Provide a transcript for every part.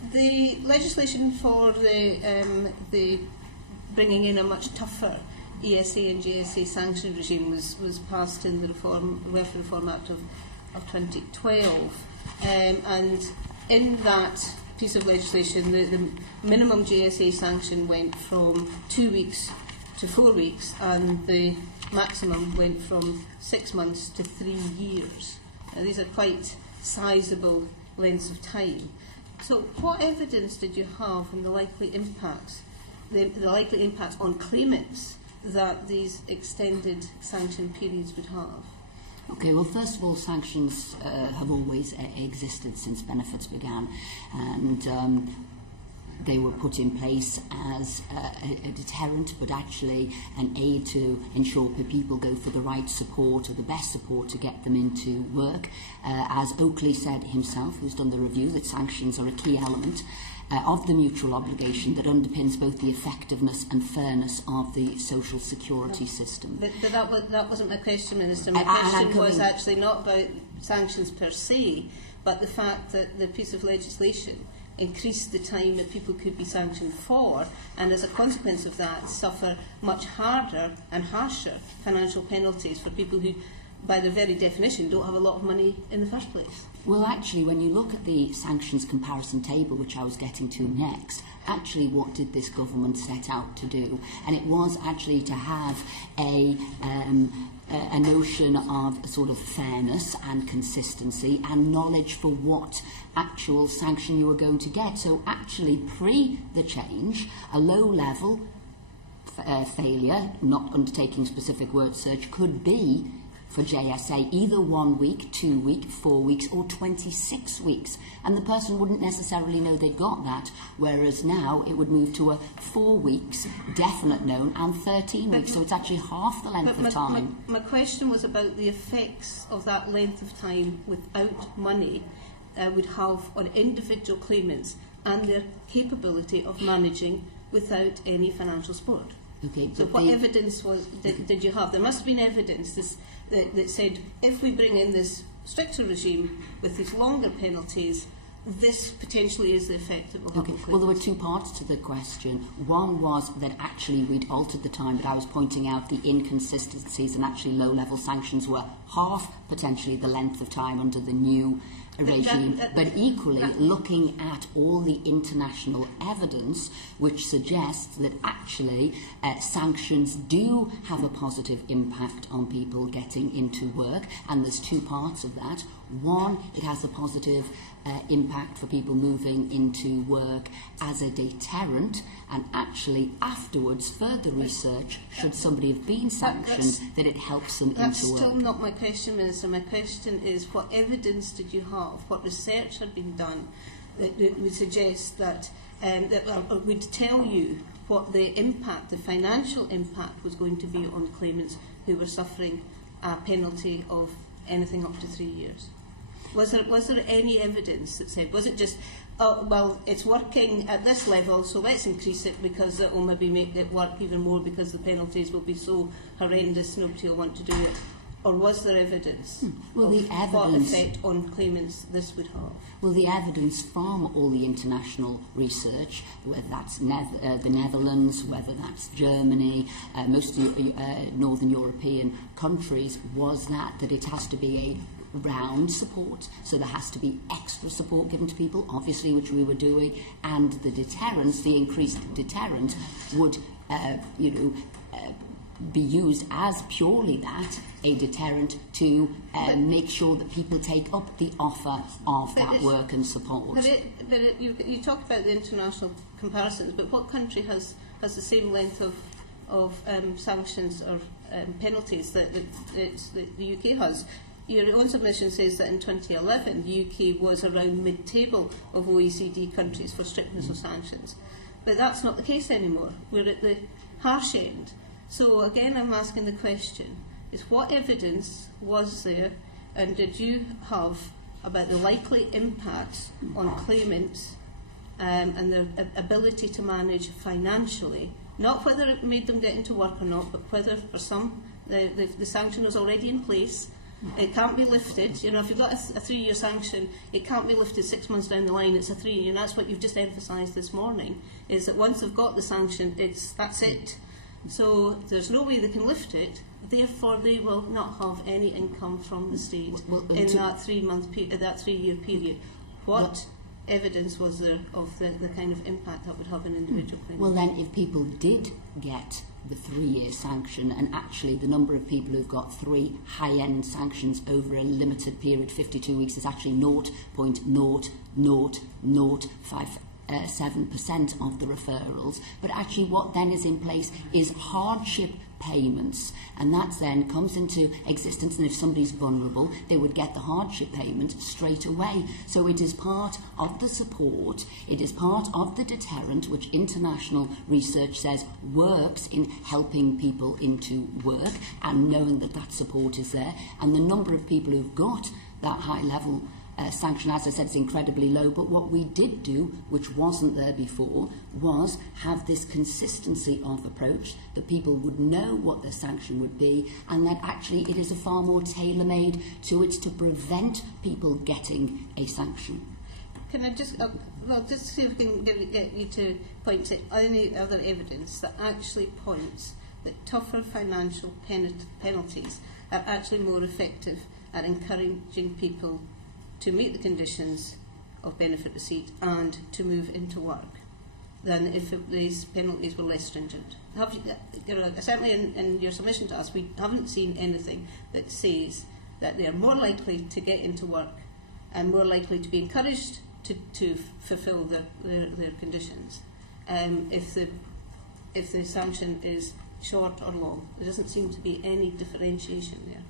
The legislation for the bringing in a much tougher ESA and JSA sanction regime was passed in the Welfare Reform Act of 2012, and in that piece of legislation the minimum JSA sanction went from 2 weeks to 4 weeks, and the maximum went from 6 months to 3 years. Now, these are quite sizable lengths of time. So what evidence did you have on the likely impacts on claimants that these extended sanction periods would have? Okay, well, first of all, sanctions have always existed since benefits began, and they were put in place as a deterrent, but actually an aid to ensure that people go for the right support or the best support to get them into work. As Oakley said himself, who's done the review, that sanctions are a key element of the mutual obligation that underpins both the effectiveness and fairness of the social security system. But that wasn't my question, Minister. My question was actually not about sanctions per se, but the fact that the piece of legislation increased the time that people could be sanctioned for, and as a consequence of that suffer much harder and harsher financial penalties for people who, by their very definition, don't have a lot of money in the first place. Well, actually, when you look at the sanctions comparison table, which I was getting to next, actually what did this government set out to do? And it was actually to have a notion of a sort of fairness and consistency and knowledge for what actual sanction you were going to get. So actually, pre the change, a low-level failure, not undertaking specific word search, could be for JSA either 1 week, 2 weeks, 4 weeks or 26 weeks, and the person wouldn't necessarily know they'd got that, whereas now it would move to a 4 weeks definite known and 13 weeks, so it's actually half the length of time. My question was about the effects of that length of time without money would have on individual claimants and their capability of managing without any financial support. Okay, so what evidence did you have? There must have been evidence that said, if we bring in this stricter regime with these longer penalties, this potentially is the effect it will have. Okay. Well, there were two parts to the question. One was that actually we'd altered the time, but I was pointing out the inconsistencies, and actually low-level sanctions were half potentially the length of time under the new regime, but equally looking at all the international evidence which suggests that actually sanctions do have a positive impact on people getting into work, and there's two parts of that. One, it has a positive impact for people moving into work as a deterrent, and actually afterwards further research, should somebody have been sanctioned, that it helps them into work. That's still not my question, Minister. My question is, what evidence did you have, what research had been done that would suggest that, that would tell you what the impact, the financial impact was going to be on claimants who were suffering a penalty of anything up to 3 years? Was there any evidence that said, was it just, oh, well, it's working at this level, so let's increase it because it will maybe make it work even more because the penalties will be so horrendous nobody will want to do it? Or was there evidence of what effect on claimants this would have? Well, the evidence from all the international research, whether that's the Netherlands, whether that's Germany, most of the Northern European countries, was that it has to be a round support, so there has to be extra support given to people, obviously, which we were doing, and the deterrence, the increased deterrent, would be used as purely that, a deterrent to make sure that people take up the offer of that work and support. You talked about the international comparisons, but what country has the same length of sanctions or penalties that the UK has? Your own submission says that in 2011 the UK was around mid-table of OECD countries for strictness of sanctions. But that's not the case anymore. We're at the harsh end. So again, I'm asking the question, is what evidence was there and did you have about the likely impacts on claimants and their ability to manage financially, not whether it made them get into work or not, but whether for some the sanction was already in place It can't be lifted. You know, if you've got a 3-year sanction, it can't be lifted 6 months down the line. It's a 3-year, and that's what you've just emphasised this morning, is that once they've got the sanction, that's it. So there's no way they can lift it. Therefore, they will not have any income from the state in that 3-year period. What evidence was there of the kind of impact that would have on individual claimants? Well, then, if people did get the 3-year sanction, and actually the number of people who've got 3 high-end sanctions over a limited period, 52 weeks, is actually 0.00057% of the referrals. But actually what then is in place is hardship payments, and that then comes into existence, and if somebody's vulnerable, they would get the hardship payment straight away. So it is part of the support, it is part of the deterrent, which international research says works in helping people into work, and knowing that that support is there. And the number of people who've got that high level sanction, as I said, is incredibly low. But what we did do, which wasn't there before, was have this consistency of approach, that people would know what their sanction would be, and that actually it is a far more tailor-made to it to prevent people getting a sanction. Can I just see if we can get you to point to any other evidence that actually points that tougher financial penalties are actually more effective at encouraging people to meet the conditions of benefit receipt and to move into work than if these penalties were less stringent? Certainly in your submission to us, we haven't seen anything that says that they are more likely to get into work and more likely to be encouraged to fulfil their conditions if the sanction is short or long. There doesn't seem to be any differentiation there.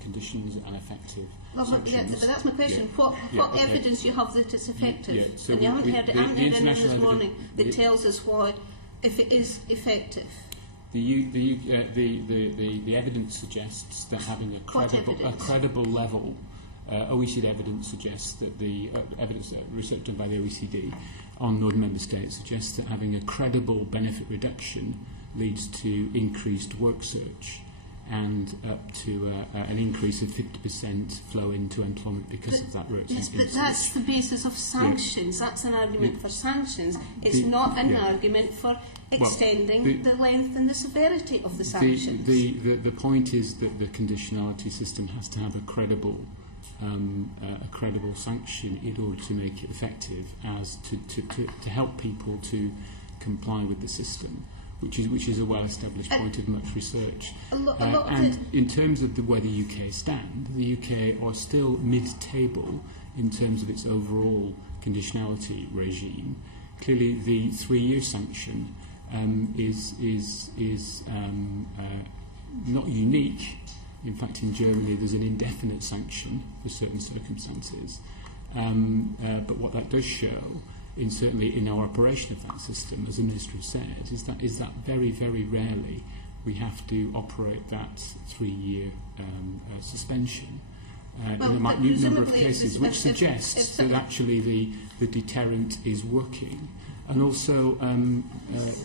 Conditions and effective but that's my question. What evidence do you have that it's effective? So and you haven't heard anything this morning that tells us why, if it is effective. The evidence suggests that having a credible level, OECD evidence suggests that the evidence research done by the OECD on Northern Member States suggests that having a credible benefit reduction leads to increased work search, and up to an increase of 50% flow into employment because of that work. Yes, but that's the basis of sanctions. Yeah. That's an argument for sanctions. It's not an argument for extending the length and the severity of the sanctions. The point is that the conditionality system has to have a credible sanction in order to make it effective, as to help people to comply with the system, which is a well-established point of much research. And in terms of where the UK stand, the UK are still mid-table in terms of its overall conditionality regime. Clearly, the 3-year sanction is not unique. In fact, in Germany, there's an indefinite sanction for certain circumstances. But what that does show, certainly in our operation of that system, as the Minister said, is that very, very rarely we have to operate that 3-year suspension in a minute number of cases, which suggests that actually the deterrent is working. And also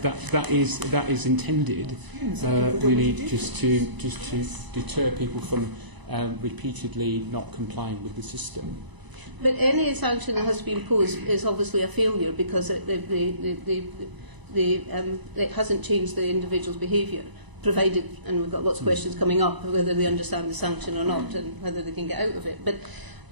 that is intended really just to deter people from repeatedly not complying with the system. But any sanction that has to be imposed is obviously a failure because it hasn't changed the individual's behaviour, provided, and we've got lots of questions coming up, whether they understand the sanction or not and whether they can get out of it. But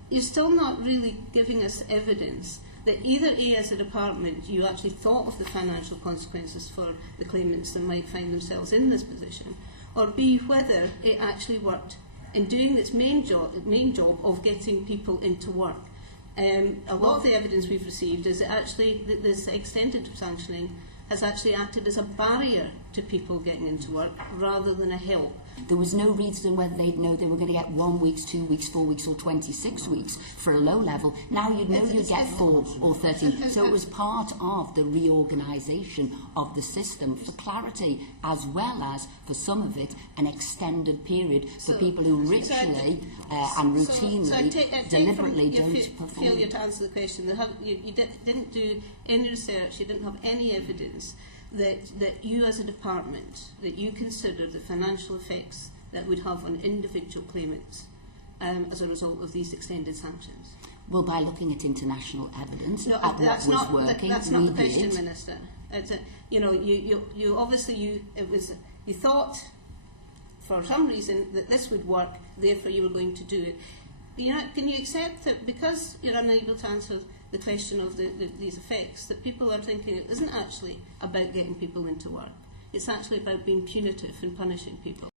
you're still not really giving us evidence that either A, as a department, you actually thought of the financial consequences for the claimants that might find themselves in this position, or B, whether it actually worked in doing its main job of getting people into work. A lot of the evidence we've received is that actually this extended sanctioning has actually acted as a barrier to people getting into work rather than a help. There was no reason whether they'd know they were going to get 1 week, 2 weeks, 4 weeks or 26 weeks for a low level. Now you'd know you'd get 4 or 13. So it was part of the reorganisation of the system for clarity, as well as, for some of it, an extended period for people who ritually and routinely, deliberately don't perform. Failure to answer the question. You didn't do any research, you didn't have any evidence that you as a department, that you consider the financial effects that would have on individual claimants as a result of these extended sanctions? Well, by looking at international evidence, No, at what that's was not, working, that's not we the question, did. Minister. It's you obviously you thought for some reason that this would work, therefore you were going to do it. Can you accept that because you're unable to answer the question of these effects, that people are thinking it isn't actually about getting people into work, it's actually about being punitive and punishing people?